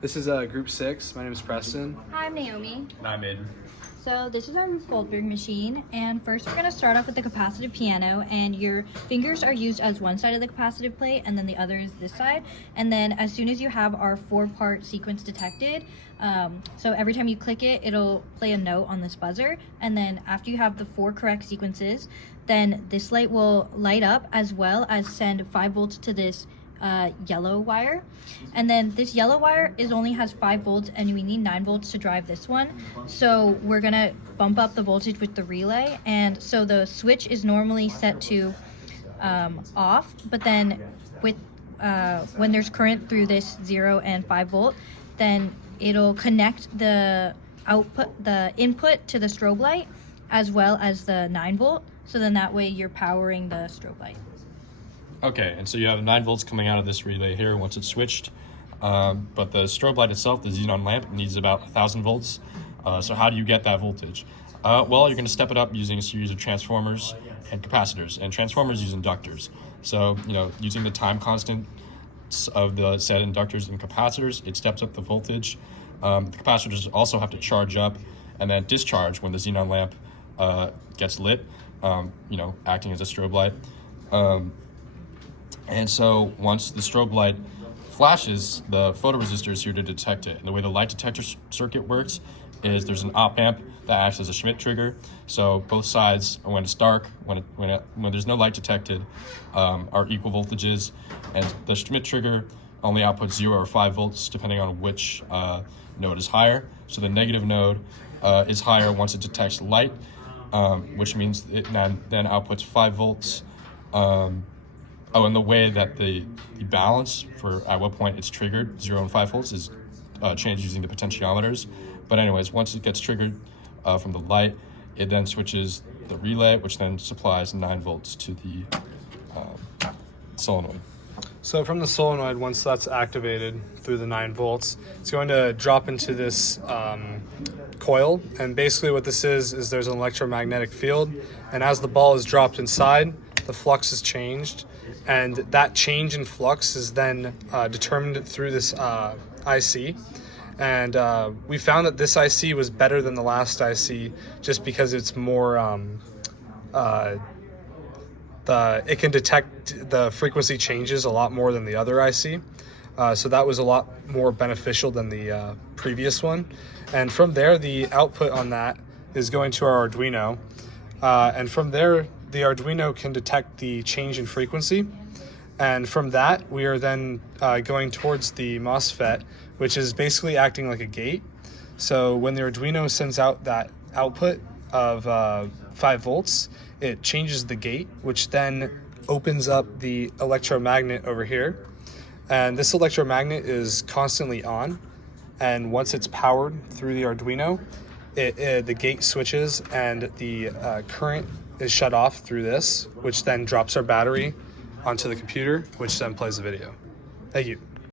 This is Group 6. My name is Preston. Hi, I'm Naomi. And I'm Aiden. So this is our Goldberg machine, and first we're going to start off with the capacitive piano, and your fingers are used as one side of the capacitive plate and then the other is this side. And then as soon as you have our 4-part sequence detected, so every time you click it, it'll play a note on this buzzer, and then after you have the 4 correct sequences, then this light will light up as well as send 5 volts to this yellow wire, and then this yellow wire only has 5 volts and we need 9 volts to drive this one, so we're gonna bump up the voltage with the relay. And so the switch is normally set to off, but then with when there's current through this 0 and 5 volt, then it'll connect the input to the strobe light as well as the 9 volt, so then that way you're powering the strobe light. Okay, and so you have 9 volts coming out of this relay here once it's switched, but the strobe light itself, the xenon lamp, needs about 1,000 volts. So how do you get that voltage? Well, you're going to step it up using a series of transformers and capacitors, and transformers use inductors. So, using the time constant of the said inductors and capacitors, it steps up the voltage. The capacitors also have to charge up and then discharge when the xenon lamp gets lit, acting as a strobe light. And so once the strobe light flashes, the photoresistor is here to detect it. And the way the light detector circuit works is there's an op amp that acts as a Schmitt trigger. So both sides, when it's dark, when there's no light detected, are equal voltages. And the Schmitt trigger only outputs 0 or 5 volts depending on which node is higher. So the negative node is higher once it detects light, which means it then outputs 5 volts. And the way that the balance for at what point it's triggered, 0 and 5 volts, is changed using the potentiometers. But anyways, once it gets triggered from the light, it then switches the relay, which then supplies 9 volts to the solenoid. So from the solenoid, once that's activated through the 9 volts, it's going to drop into this coil. And basically what this is there's an electromagnetic field. And as the ball is dropped inside, the flux is changed. And that change in flux is then determined through this IC. And we found that this IC was better than the last IC just because it's more, it can detect the frequency changes a lot more than the other IC. So that was a lot more beneficial than the previous one. And from there, the output on that is going to our Arduino. And from there, the Arduino can detect the change in frequency. And from that, we are then going towards the MOSFET, which is basically acting like a gate. So when the Arduino sends out that output of 5 volts, it changes the gate, which then opens up the electromagnet over here. And this electromagnet is constantly on. And once it's powered through the Arduino, the gate switches and the current is shut off through this, which then drops our battery onto the computer, which then plays the video. Thank you.